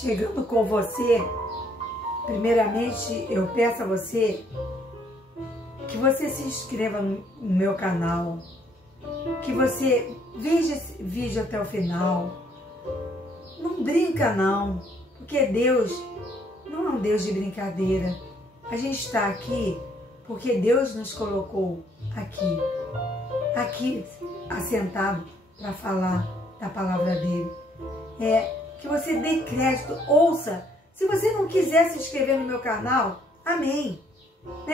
Chegando com você, primeiramente eu peço a você que você se inscreva no meu canal, que você veja esse vídeo até o final. Não brinca não, porque Deus não é um Deus de brincadeira. A gente está aqui porque Deus nos colocou aqui assentado para falar da palavra dele. Que você dê crédito, ouça. Se você não quiser se inscrever no meu canal, amém.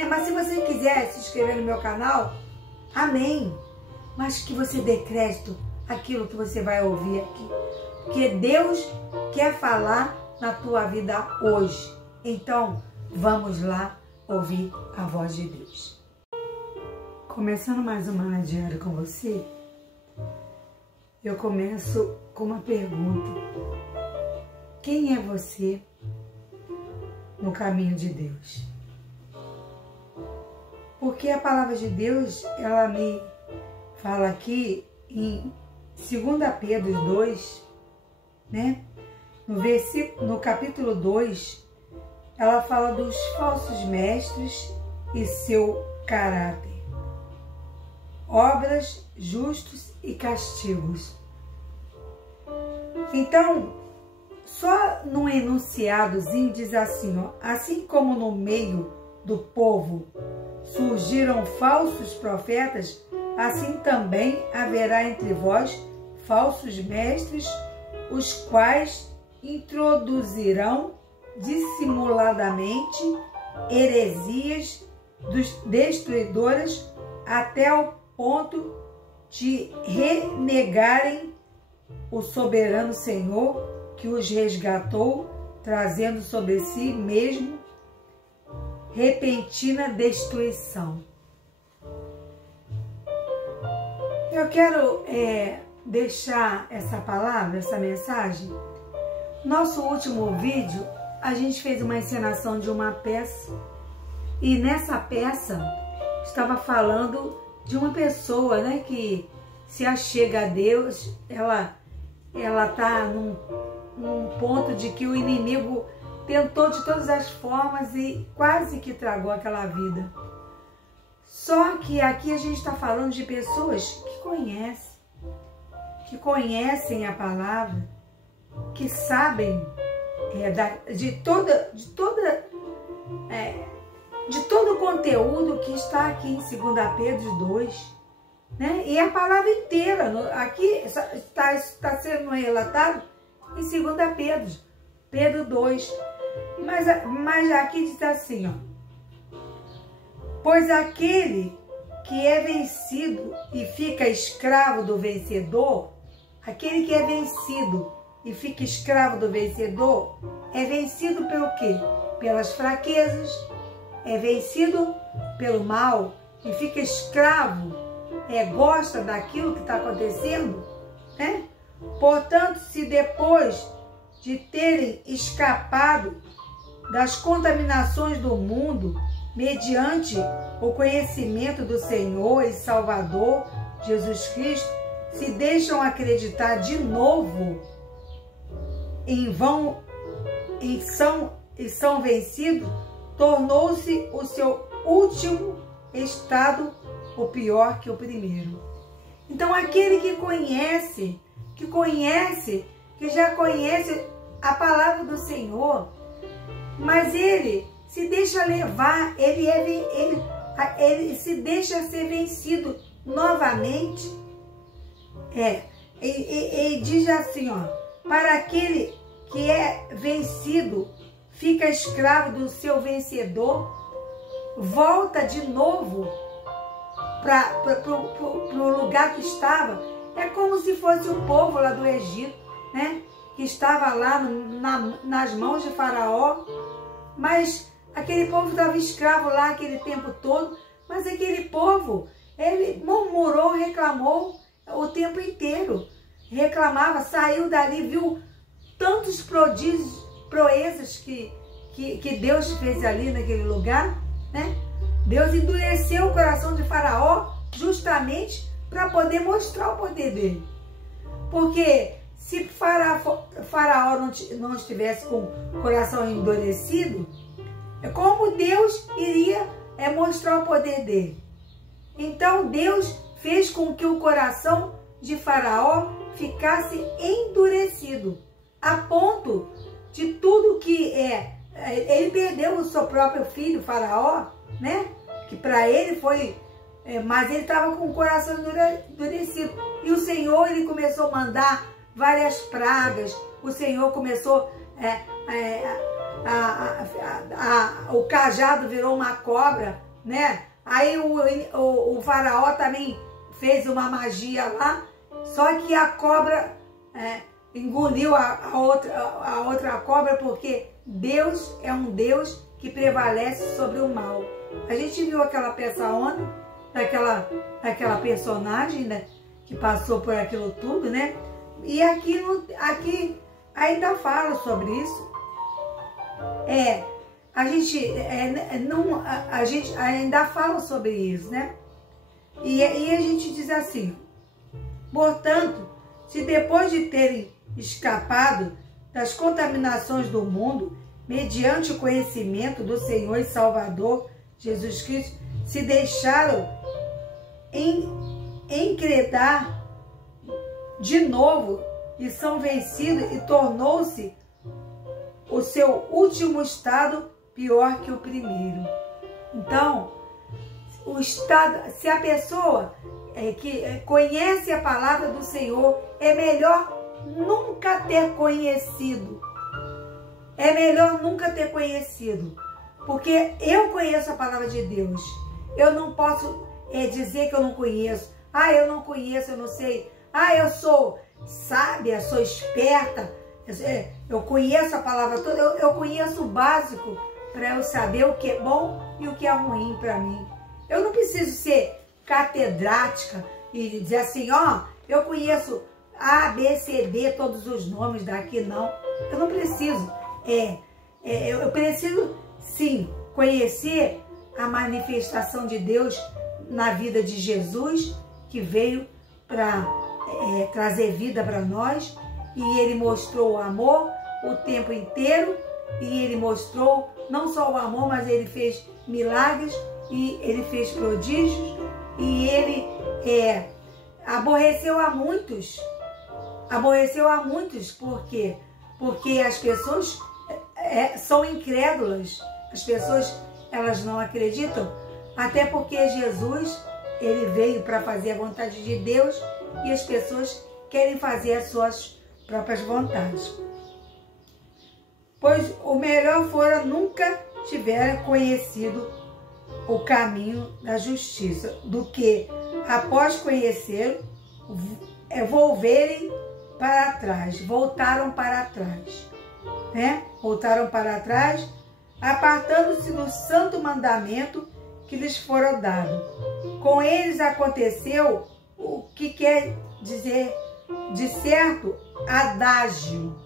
Mas se você quiser se inscrever no meu canal, amém. Mas que você dê crédito àquilo que você vai ouvir aqui. Porque Deus quer falar na tua vida hoje. Então, vamos lá ouvir a voz de Deus. Começando mais uma Ana Diária com você, eu começo com uma pergunta. Quem é você no caminho de Deus? Porque a palavra de Deus, ela me fala aqui em 2 Pedro 2, no capítulo 2, ela fala dos falsos mestres e seu caráter, obras, justos e castigos. Então, só no enunciadozinho diz assim, assim como no meio do povo surgiram falsos profetas, assim também haverá entre vós falsos mestres, os quais introduzirão dissimuladamente heresias destruidoras até o ponto de renegarem o soberano Senhor que os resgatou, trazendo sobre si mesmo repentina destruição. Eu quero deixar essa palavra, essa mensagem. Nosso último vídeo, a gente fez uma encenação de uma peça, e nessa peça estava falando de uma pessoa, que se achega a Deus, ela está num ponto de que o inimigo tentou de todas as formas e quase que tragou aquela vida. Só que aqui a gente está falando de pessoas que conhecem a palavra, que sabem de todo o conteúdo que está aqui em 2 Pedro 2. E a palavra inteira, aqui está sendo relatado em 2 Pedro 2. Mas aqui diz assim, pois aquele que é vencido e fica escravo do vencedor, aquele que é vencido e fica escravo do vencedor, é vencido pelo quê? Pelas fraquezas, é vencido pelo mal e fica escravo, gosta daquilo que está acontecendo, Portanto, se depois de terem escapado das contaminações do mundo, mediante o conhecimento do Senhor e Salvador Jesus Cristo, se deixam acreditar de novo e são vencidos, tornou-se o seu último estado o pior que o primeiro. Então, aquele que já conhece a palavra do Senhor, mas ele se deixa levar, ele se deixa ser vencido novamente. E diz assim, para aquele que é vencido, fica escravo do seu vencedor, volta de novo para o lugar que estava. É como se fosse o povo lá do Egito, que estava lá nas mãos de Faraó, mas aquele povo estava escravo lá aquele tempo todo, mas aquele povo, ele murmurou, reclamou o tempo inteiro, reclamava, saiu dali, viu tantos prodígios, proezas que Deus fez ali naquele lugar, Deus endureceu o coração de Faraó justamente para poder mostrar o poder dele. Porque se Faraó não estivesse com o coração endurecido, como Deus iria mostrar o poder dele? Então Deus fez com que o coração de Faraó ficasse endurecido, a ponto de tudo que ele perdeu o seu próprio filho, Faraó, né? Que para ele foi, mas ele estava com o coração endurecido. E o Senhor, ele começou a mandar várias pragas. O Senhor começou, o cajado virou uma cobra, né? Aí o Faraó também fez uma magia lá, só que a cobra engoliu a outra cobra, porque Deus é um Deus que prevalece sobre o mal. A gente viu aquela peça ontem, daquela personagem, né, que passou por aquilo tudo, né? E aqui ainda fala sobre isso. A gente ainda fala sobre isso, né? E a gente diz assim: portanto, se depois de terem escapado das contaminações do mundo, mediante o conhecimento do Senhor e Salvador Jesus Cristo, se deixaram encredar de novo e são vencidos, e tornou-se o seu último estado pior que o primeiro. Então, o estado, se a pessoa que conhece a palavra do Senhor, é melhor nunca ter conhecido. É melhor nunca ter conhecido. Porque eu conheço a palavra de Deus. Eu não posso dizer que eu não conheço. Eu não conheço, eu não sei. Eu sou sábia, sou esperta. Eu conheço a palavra toda. Eu conheço o básico para eu saber o que é bom e o que é ruim para mim. Eu não preciso ser catedrática e dizer assim, eu conheço A, B, C, D, todos os nomes daqui, não. Eu não preciso. Eu preciso, sim, conhecer a manifestação de Deus na vida de Jesus, que veio para trazer vida para nós, e ele mostrou o amor o tempo inteiro, e ele mostrou não só o amor, mas ele fez milagres, e ele fez prodígios, e ele aborreceu a muitos. Aborreceu a muitos, por quê? Porque as pessoas são incrédulas, as pessoas elas não acreditam, até porque Jesus, ele veio para fazer a vontade de Deus, e as pessoas querem fazer as suas próprias vontades. Pois o melhor fora nunca tiverem conhecido o caminho da justiça, do que, após conhecer, voltaram para trás, né? Voltaram para trás, apartando-se do santo mandamento que lhes fora dado. Com eles aconteceu o que quer dizer de certo adágio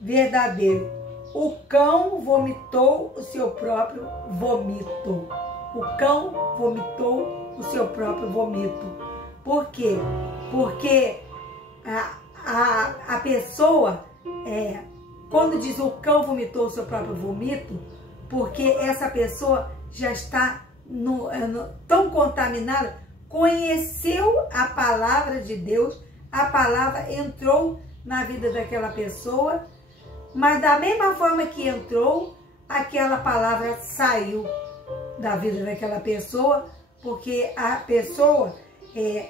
verdadeiro: o cão vomitou o seu próprio vômito. O cão vomitou o seu próprio vômito. Por quê? Porque a pessoa, quando diz o cão vomitou o seu próprio vômito, porque essa pessoa já está tão contaminada, conheceu a palavra de Deus, a palavra entrou na vida daquela pessoa, mas da mesma forma que entrou, aquela palavra saiu da vida daquela pessoa, porque a pessoa,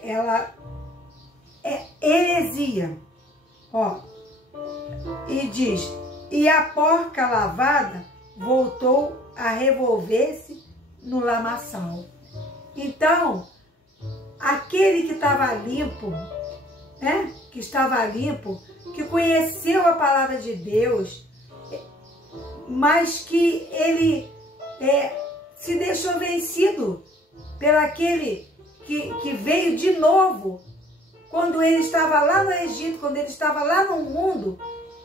ela é heresia. E diz, e a porca lavada voltou a revolver-se no lamaçal. Então, aquele que estava limpo, né? Que estava limpo, que conheceu a palavra de Deus, mas que ele se deixou vencido pelaquele que veio de novo. Quando ele estava lá no Egito, quando ele estava lá no mundo,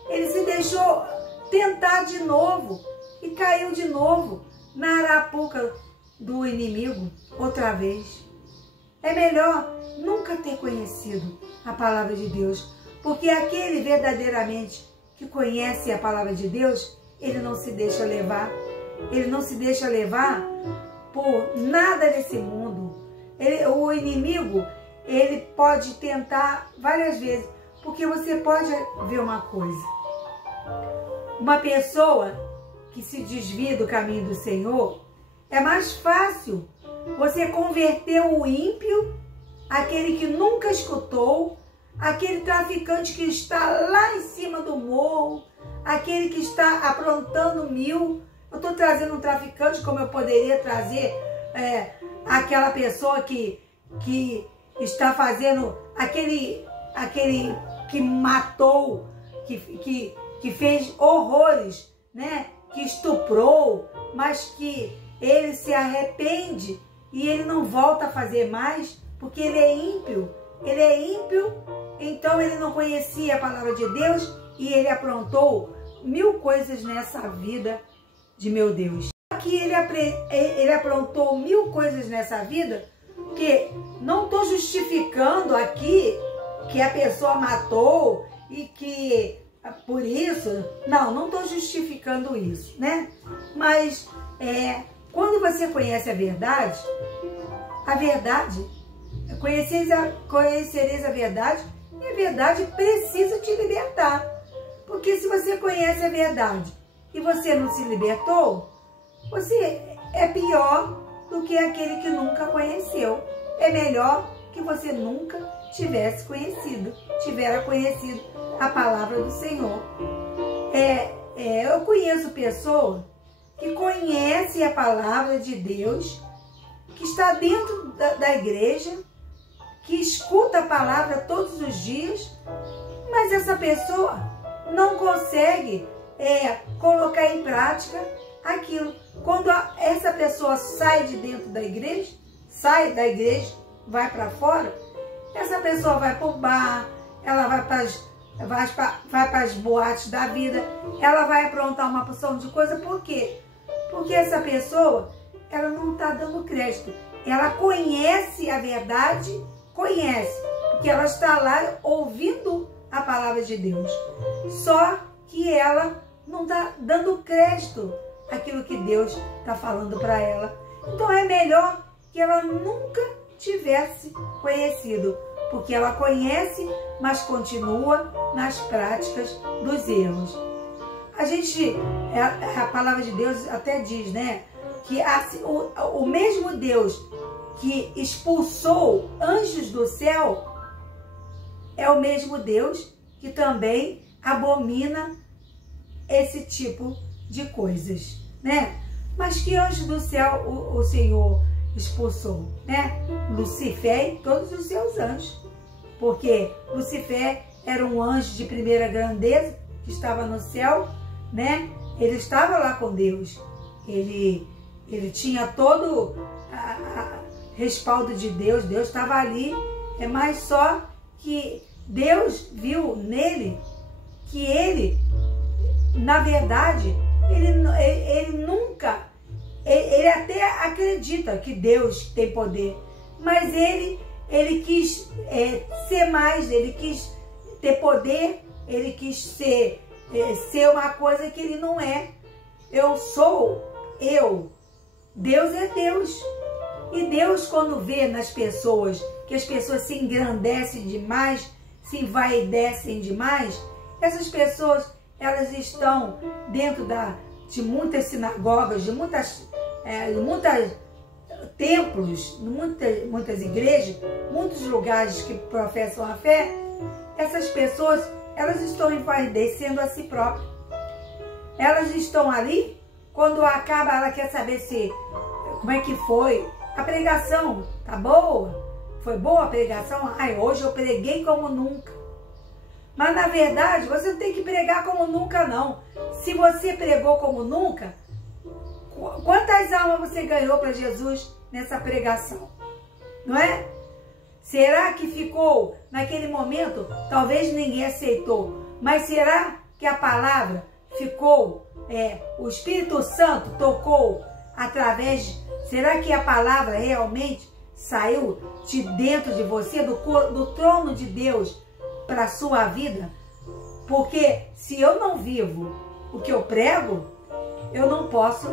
ele se deixou tentar de novo e caiu de novo na arapuca do inimigo outra vez. É melhor nunca ter conhecido a palavra de Deus, Porque aquele verdadeiramente que conhece a palavra de Deus, ele não se deixa levar. Ele não se deixa levar por nada nesse mundo. O inimigo, ele pode tentar várias vezes. Porque você pode ver uma coisa. Uma pessoa que se desvia do caminho do Senhor, é mais fácil você converter o ímpio, aquele que nunca escutou, aquele traficante que está lá em cima do morro, aquele que está aprontando mil. Eu estou trazendo um traficante como eu poderia trazer aquela pessoa que está fazendo aquele que matou, que fez horrores, né? Que estuprou, mas que ele se arrepende e ele não volta a fazer mais, porque ele é ímpio. Ele é ímpio, então ele não conhecia a palavra de Deus e ele aprontou 1000 coisas nessa vida de meu Deus. Aqui ele aprontou 1000 coisas nessa vida, que não estou justificando aqui que a pessoa matou e que por isso, não estou justificando isso, né? Mas quando você conhece a verdade, conhecereis a verdade, e a verdade precisa te libertar. Porque se você conhece a verdade e você não se libertou, você é pior do que aquele que nunca conheceu. É melhor que você nunca tivera conhecido a palavra do Senhor. Eu conheço pessoas que conhecem a palavra de Deus, que está dentro da igreja, que escuta a palavra todos os dias, mas essa pessoa não consegue colocar em prática aquilo. Quando essa pessoa sai de dentro da igreja, vai para fora, essa pessoa vai para o bar, ela vai para as boates da vida, ela vai aprontar uma porção de coisa. Por quê? Porque essa pessoa, ela não está dando crédito. Ela conhece a verdade, porque ela está lá ouvindo a palavra de Deus. Só que ela não está dando crédito àquilo que Deus está falando para ela. Então é melhor que ela nunca tivesse conhecido, porque ela conhece, mas continua nas práticas dos erros. A palavra de Deus até diz, né, que o mesmo Deus que expulsou anjos do céu é o mesmo Deus que também abomina esse tipo de coisas, né? Mas que anjo do céu o Senhor expulsou, né? Lucifer e todos os seus anjos. Porque Lucifer era um anjo de primeira grandeza que estava no céu, né? Ele estava lá com Deus. Ele tinha todo respaldo de Deus. Deus estava ali. É mais só que Deus viu nele que ele, na verdade, ele nunca... Ele até acredita que Deus tem poder, mas ele quis ser mais, ele quis ter poder, ele quis ser uma coisa que ele não é. Eu sou eu. Deus é Deus. E Deus, quando vê nas pessoas que as pessoas se engrandecem demais, se envaidecem demais, essas pessoas, elas estão dentro de muitas sinagogas, de muitos templos, muitas igrejas, muitos lugares que professam a fé. Essas pessoas, elas estão envaidecendo a si próprias. Elas estão ali, quando acaba, ela quer saber como é que foi a pregação. Tá boa? Foi boa a pregação? Ai, hoje eu preguei como nunca. Mas na verdade, você não tem que pregar como nunca, não. Se você pregou como nunca, quantas almas você ganhou para Jesus nessa pregação? Não é? Será que ficou naquele momento? Talvez ninguém aceitou. Mas será que a palavra ficou? O Espírito Santo tocou através... Será que a palavra realmente saiu de dentro de você, do trono de Deus, para a sua vida, porque se eu não vivo o que eu prego, eu não posso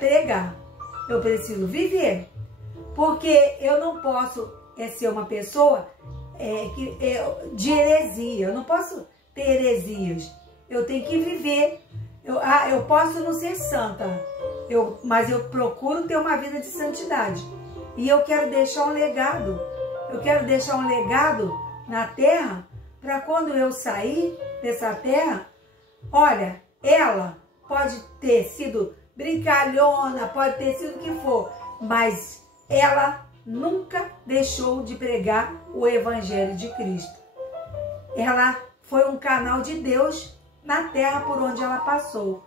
pregar. Eu preciso viver, porque eu não posso ser uma pessoa de heresia. Eu não posso ter heresias. Eu tenho que viver. Eu posso não ser santa, mas eu procuro ter uma vida de santidade. E eu quero deixar um legado. Eu quero deixar um legado na terra, para quando eu sair dessa terra, olha, ela pode ter sido brincalhona, pode ter sido o que for, mas ela nunca deixou de pregar o Evangelho de Cristo. Ela foi um canal de Deus na terra por onde ela passou.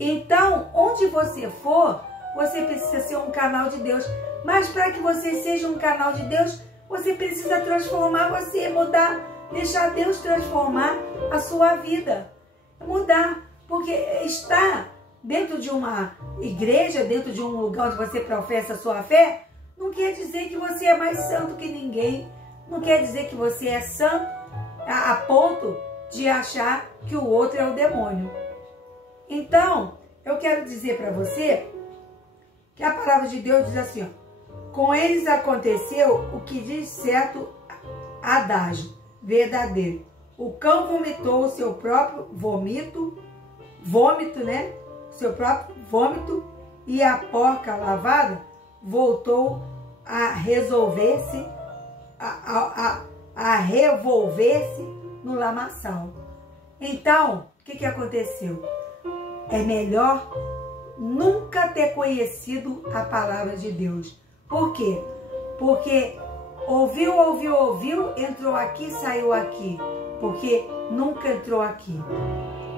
Então, onde você for, você precisa ser um canal de Deus. Mas para que você seja um canal de Deus, você precisa transformar você, mudar, deixar Deus transformar a sua vida. Mudar, porque estar dentro de uma igreja, dentro de um lugar onde você professa a sua fé, não quer dizer que você é mais santo que ninguém. Não quer dizer que você é santo a ponto de achar que o outro é o demônio. Então, eu quero dizer para você que a palavra de Deus diz assim, ó, com eles aconteceu o que diz certo adágio verdadeiro. O cão vomitou o seu próprio vômito, né? Seu próprio vômito, e a porca lavada voltou a resolver-se, a revolver-se no lamaçal. Então, o que aconteceu? É melhor nunca ter conhecido a palavra de Deus. Por quê? Porque ouviu, entrou aqui, saiu aqui. Porque nunca entrou aqui.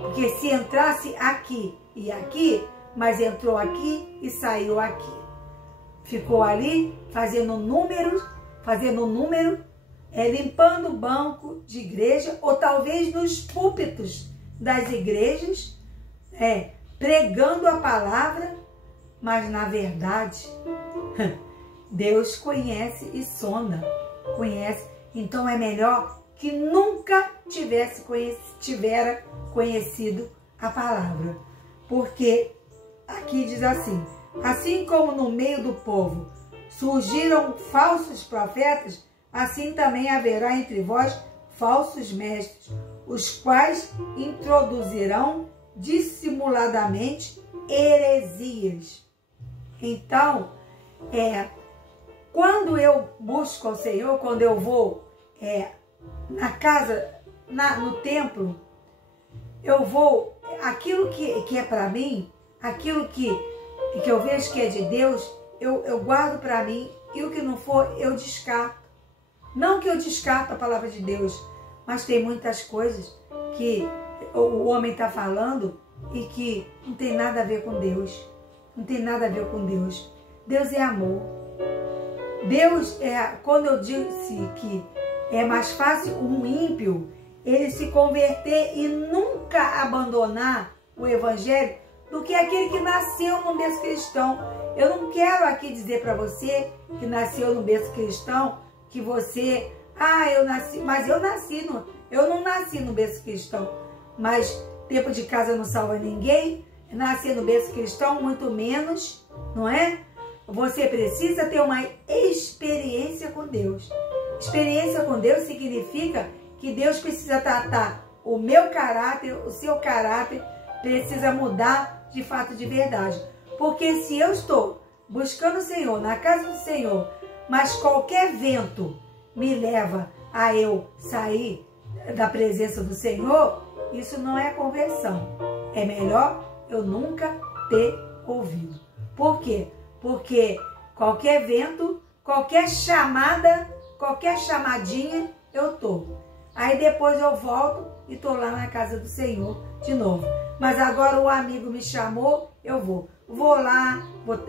Porque se entrasse aqui e aqui, mas entrou aqui e saiu aqui. Ficou ali fazendo número, limpando o banco de igreja, ou talvez nos púlpitos das igrejas, pregando a palavra, mas na verdade, Deus conhece e sonda, conhece. Então é melhor que nunca tivera conhecido a palavra. Porque aqui diz assim como no meio do povo surgiram falsos profetas, assim também haverá entre vós falsos mestres, os quais introduzirão dissimuladamente heresias. Então, quando eu busco ao Senhor, quando eu vou na casa, no templo, eu vou, aquilo que é para mim, aquilo que eu vejo que é de Deus, eu guardo para mim, e o que não for, eu descarto. Não que eu descarto a palavra de Deus, mas tem muitas coisas que o homem está falando e que não tem nada a ver com Deus. Não tem nada a ver com Deus. Deus é amor. Deus quando eu disse que é mais fácil um ímpio ele se converter e nunca abandonar o Evangelho do que aquele que nasceu no berço cristão. Eu não quero aqui dizer para você que nasceu no berço cristão, que você, eu nasci, mas eu não nasci no berço cristão, mas tempo de casa não salva ninguém, nascer no berço cristão muito menos, não é? Você precisa ter uma experiência com Deus. Experiência com Deus significa que Deus precisa tratar o meu caráter, o seu caráter, precisa mudar de fato, de verdade. Porque se eu estou buscando o Senhor, na casa do Senhor, mas qualquer vento me leva a eu sair da presença do Senhor, isso não é conversão. É melhor eu nunca ter ouvido. Por quê? Porque qualquer vento, qualquer chamada, qualquer chamadinha, eu tô. Aí depois eu volto e tô lá na casa do Senhor de novo. Mas agora o amigo me chamou, eu vou. Vou lá,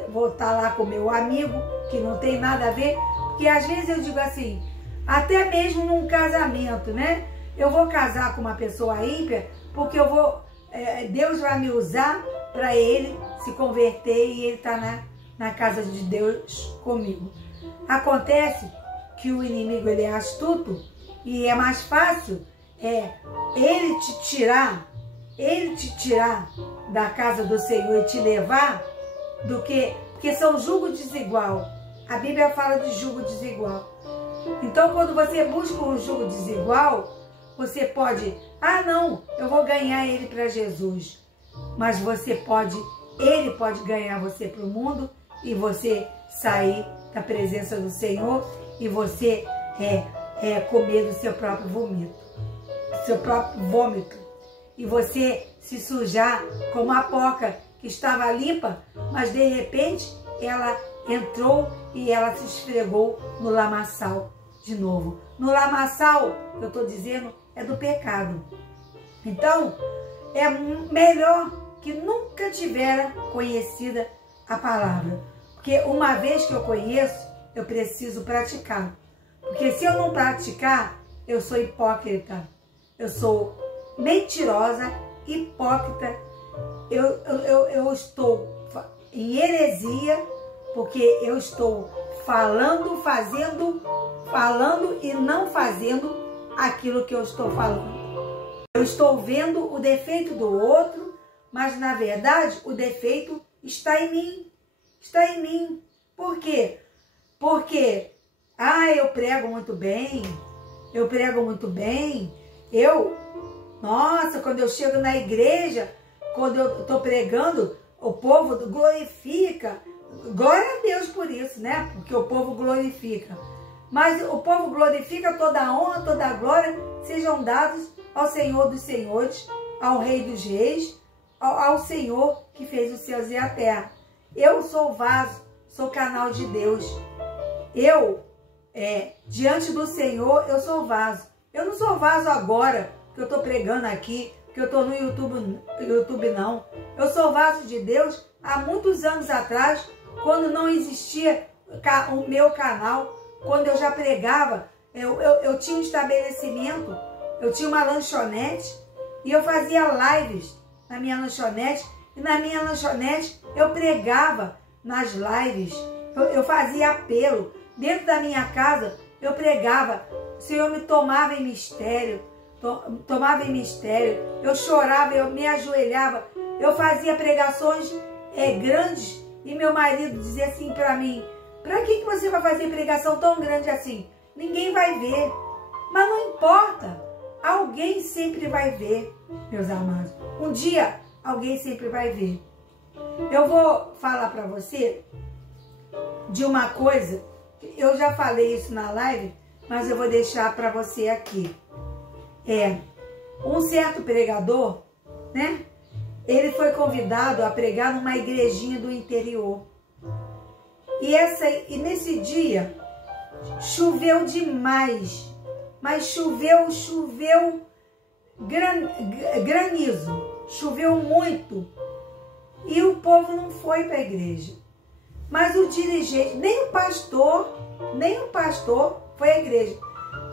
vou estar lá com o meu amigo, que não tem nada a ver. Porque às vezes eu digo assim, até mesmo num casamento, né? Eu vou casar com uma pessoa ímpia, porque eu vou, Deus vai me usar para ele se converter e ele tá na casa de Deus comigo. Acontece que o inimigo ele é astuto e é mais fácil ele te tirar da casa do Senhor e te levar, porque são jugo desigual. A Bíblia fala de jugo desigual. Então, quando você busca um jugo desigual, você pode, não, eu vou ganhar ele para Jesus. Mas ele pode ganhar você para o mundo e você sair da presença do Senhor e você comer do seu próprio vômito. E você se sujar como a porca que estava limpa, mas de repente ela entrou e ela se esfregou no lamaçal de novo. No lamaçal, que eu estou dizendo, é do pecado. Então, é melhor que nunca tivera conhecida a palavra. Porque uma vez que eu conheço, eu preciso praticar. Porque se eu não praticar, eu sou hipócrita. Eu sou mentirosa, hipócrita. Eu estou em heresia, porque eu estou falando e não fazendo aquilo que eu estou falando. Eu estou vendo o defeito do outro, mas na verdade o defeito está em mim. Está em mim. Por quê? Porque, eu prego muito bem. Nossa, quando eu chego na igreja, quando eu estou pregando, o povo glorifica. Glória a Deus por isso, né? Porque o povo glorifica. Mas o povo glorifica, toda a honra, toda a glória sejam dados ao Senhor dos senhores, ao Rei dos reis, ao Senhor que fez os céus e a terra. Eu sou vaso, sou canal de Deus. Diante do Senhor, eu sou vaso. Eu não sou vaso agora, que eu estou pregando aqui, que eu estou no YouTube não. Eu sou vaso de Deus há muitos anos atrás, quando não existia o meu canal, quando eu já pregava, eu tinha um estabelecimento, eu tinha uma lanchonete e eu fazia lives na minha lanchonete. E na minha lanchonete eu pregava nas lives, eu fazia apelo. Dentro da minha casa eu pregava, o Senhor me tomava em mistério, eu chorava, eu me ajoelhava, eu fazia pregações grandes e meu marido dizia assim para mim: para que você vai fazer pregação tão grande assim? Ninguém vai ver. Mas não importa, alguém sempre vai ver, meus amados. Um dia alguém sempre vai ver. Eu vou falar para você de uma coisa, eu já falei isso na live, mas eu vou deixar para você aqui. Um certo pregador, né? Ele foi convidado a pregar numa igrejinha do interior. E nesse dia choveu demais, mas choveu granizo, choveu muito. E o povo não foi para a igreja. Mas o dirigente, nem o pastor foi à igreja.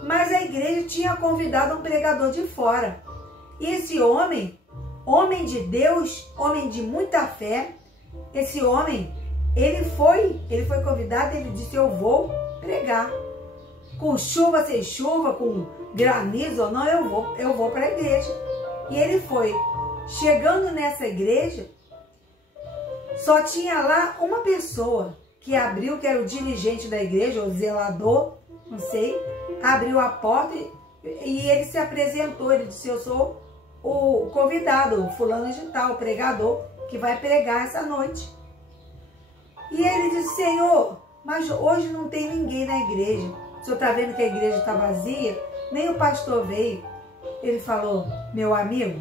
Mas a igreja tinha convidado um pregador de fora. E esse homem de Deus, homem de muita fé, esse homem, ele foi convidado, ele disse: eu vou pregar. Com chuva, sem chuva, com granizo ou não, eu vou para a igreja. E ele foi. Chegando nessa igreja, só tinha lá uma pessoa que abriu, que era o dirigente da igreja, o zelador, não sei, abriu a porta e ele se apresentou, ele disse: eu sou o convidado, o fulano de tal, o pregador, que vai pregar essa noite. E ele disse: Senhor, mas hoje não tem ninguém na igreja. O senhor está vendo que a igreja está vazia? Nem o pastor veio. Ele falou: meu amigo,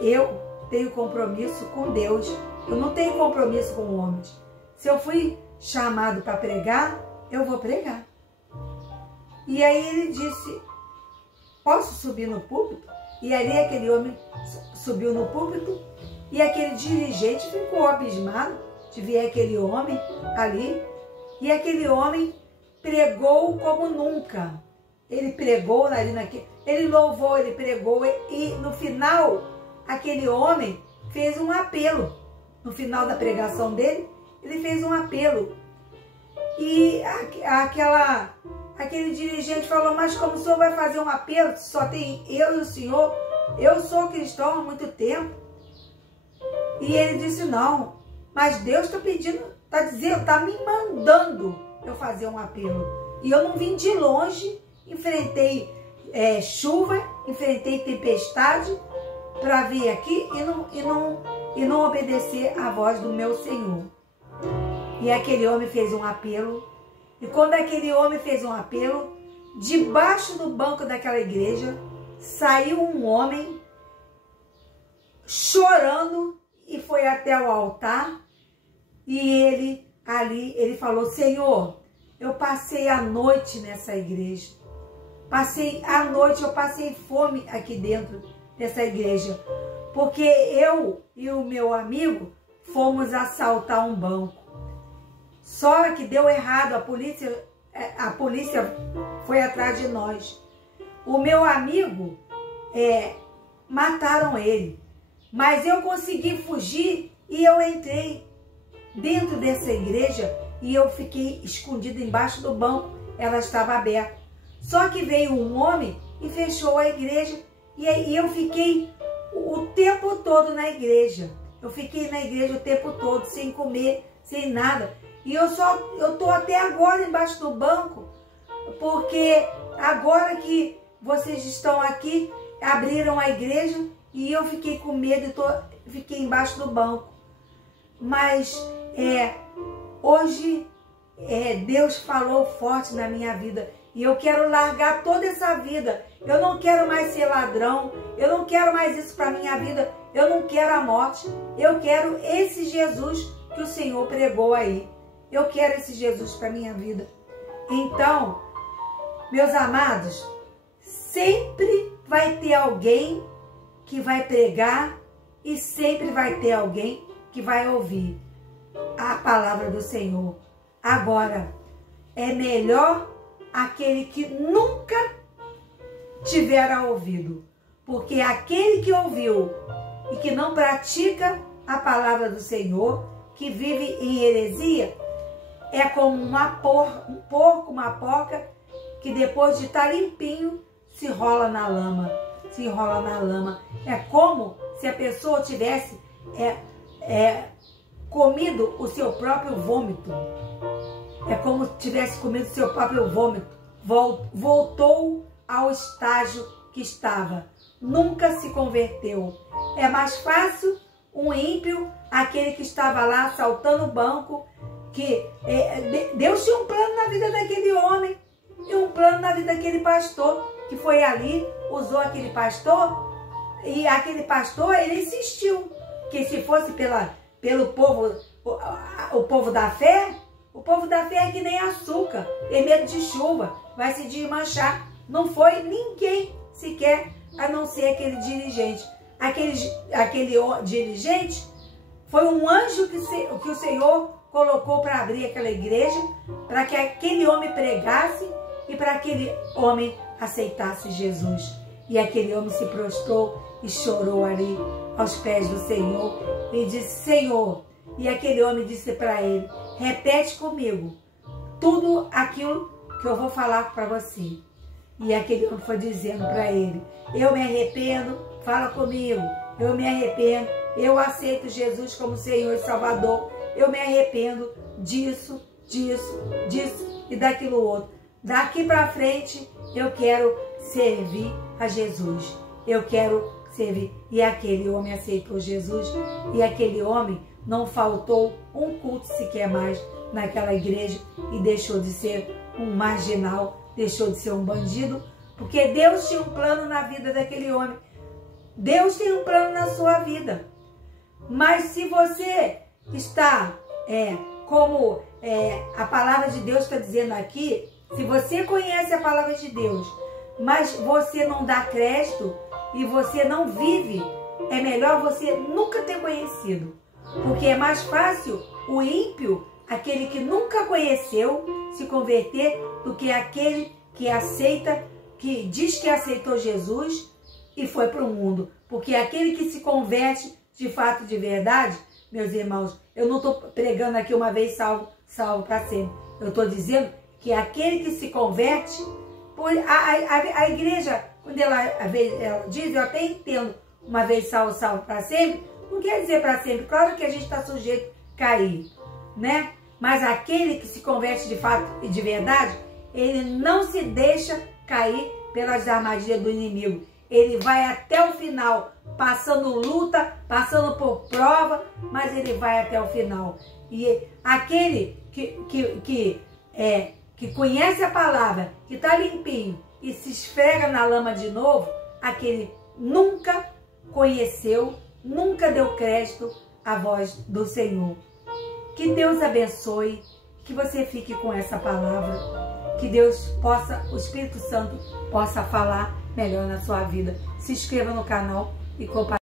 eu tenho compromisso com Deus. Eu não tenho compromisso com homens. Se eu fui chamado para pregar, eu vou pregar. E aí ele disse: posso subir no púlpito? E ali aquele homem subiu no púlpito e aquele dirigente ficou abismado de ver aquele homem ali. E aquele homem pregou como nunca. Ele pregou ali ele louvou, ele pregou e no final aquele homem fez um apelo. No final da pregação dele, ele fez um apelo. E aquele dirigente falou, mas como o senhor vai fazer um apelo, só tem eu e o senhor? Eu sou cristão há muito tempo. E ele disse, não, mas Deus está pedindo, está dizendo, está me mandando eu fazer um apelo. E eu não vim de longe, enfrentei chuva, enfrentei tempestade para vir aqui e não obedecer à voz do meu Senhor. E aquele homem fez um apelo. E quando aquele homem fez um apelo, debaixo do banco daquela igreja, saiu um homem chorando e foi até o altar. E ele falou, Senhor, eu passei a noite nessa igreja. Eu passei fome aqui dentro dessa igreja. Porque eu e o meu amigo fomos assaltar um banco. Só que deu errado, a polícia foi atrás de nós. O meu amigo, mataram ele. Mas eu consegui fugir e eu entrei dentro dessa igreja e eu fiquei escondida embaixo do banco. Ela estava aberta. Só que veio um homem e fechou a igreja. E aí eu fiquei o tempo todo na igreja. Eu fiquei na igreja o tempo todo, sem comer, sem nada. E eu tô até agora embaixo do banco, porque agora que vocês estão aqui, abriram a igreja e eu fiquei com medo e fiquei embaixo do banco. Mas hoje Deus falou forte na minha vida. E eu quero largar toda essa vida. Eu não quero mais ser ladrão. Eu não quero mais isso para minha vida. Eu não quero a morte. Eu quero esse Jesus que o Senhor pregou aí. Eu quero esse Jesus para minha vida. Então, meus amados, sempre vai ter alguém que vai pregar e sempre vai ter alguém que vai ouvir a palavra do Senhor. Agora, é melhor aquele que nunca tivera ouvido, porque aquele que ouviu e que não pratica a palavra do Senhor, que vive em heresia, é como um porco, uma porca, que depois de estar limpinho, se rola na lama. Se enrola na lama. É como se a pessoa tivesse comido o seu próprio vômito. É como se tivesse comido o seu próprio vômito. Voltou ao estágio que estava. Nunca se converteu. É mais fácil um ímpio, aquele que estava lá assaltando o banco, que Deus tinha um plano na vida daquele homem e um plano na vida daquele pastor, que foi ali, usou aquele pastor, e aquele pastor, ele insistiu que se fosse pelo povo, o povo da fé, o povo da fé é que nem açúcar, tem medo de chuva, vai se desmanchar. Não foi ninguém sequer, a não ser aquele dirigente. Aquele dirigente foi um anjo que o Senhor colocou para abrir aquela igreja, para que aquele homem pregasse e para aquele homem aceitasse Jesus. E aquele homem se prostrou e chorou ali aos pés do Senhor e disse, Senhor, e aquele homem disse para ele, repete comigo tudo aquilo que eu vou falar para você. E aquele homem foi dizendo para ele, eu me arrependo, fala comigo, eu me arrependo, eu aceito Jesus como Senhor e Salvador, eu me arrependo disso, disso, disso e daquilo outro. Daqui para frente eu quero servir a Jesus, eu quero servir. E aquele homem aceitou Jesus e aquele homem não faltou um culto sequer mais naquela igreja e deixou de ser um marginal, deixou de ser um bandido, porque Deus tinha um plano na vida daquele homem. Deus tem um plano na sua vida. Mas se você está, como a palavra de Deus está dizendo aqui, se você conhece a palavra de Deus, mas você não dá crédito e você não vive, é melhor você nunca ter conhecido. Porque é mais fácil o ímpio, aquele que nunca conheceu, se converter do que aquele que aceita, que diz que aceitou Jesus e foi para o mundo. Porque aquele que se converte de fato, de verdade, meus irmãos, eu não estou pregando aqui uma vez salvo para sempre. Eu estou dizendo que aquele que se converte, a igreja, quando ela diz, eu até entendo, uma vez salvo, salvo para sempre, não quer dizer para sempre. Claro que a gente está sujeito a cair, né? Mas aquele que se converte de fato e de verdade, ele não se deixa cair pelas armadilhas do inimigo. Ele vai até o final, passando luta, passando por prova, mas ele vai até o final. E aquele que conhece a palavra, que está limpinho e se esfrega na lama de novo, aquele nunca conheceu, nunca deu crédito à voz do Senhor. Que Deus abençoe, que você fique com essa palavra, que Deus possa, o Espírito Santo possa falar melhor na sua vida. Se inscreva no canal e compartilhe.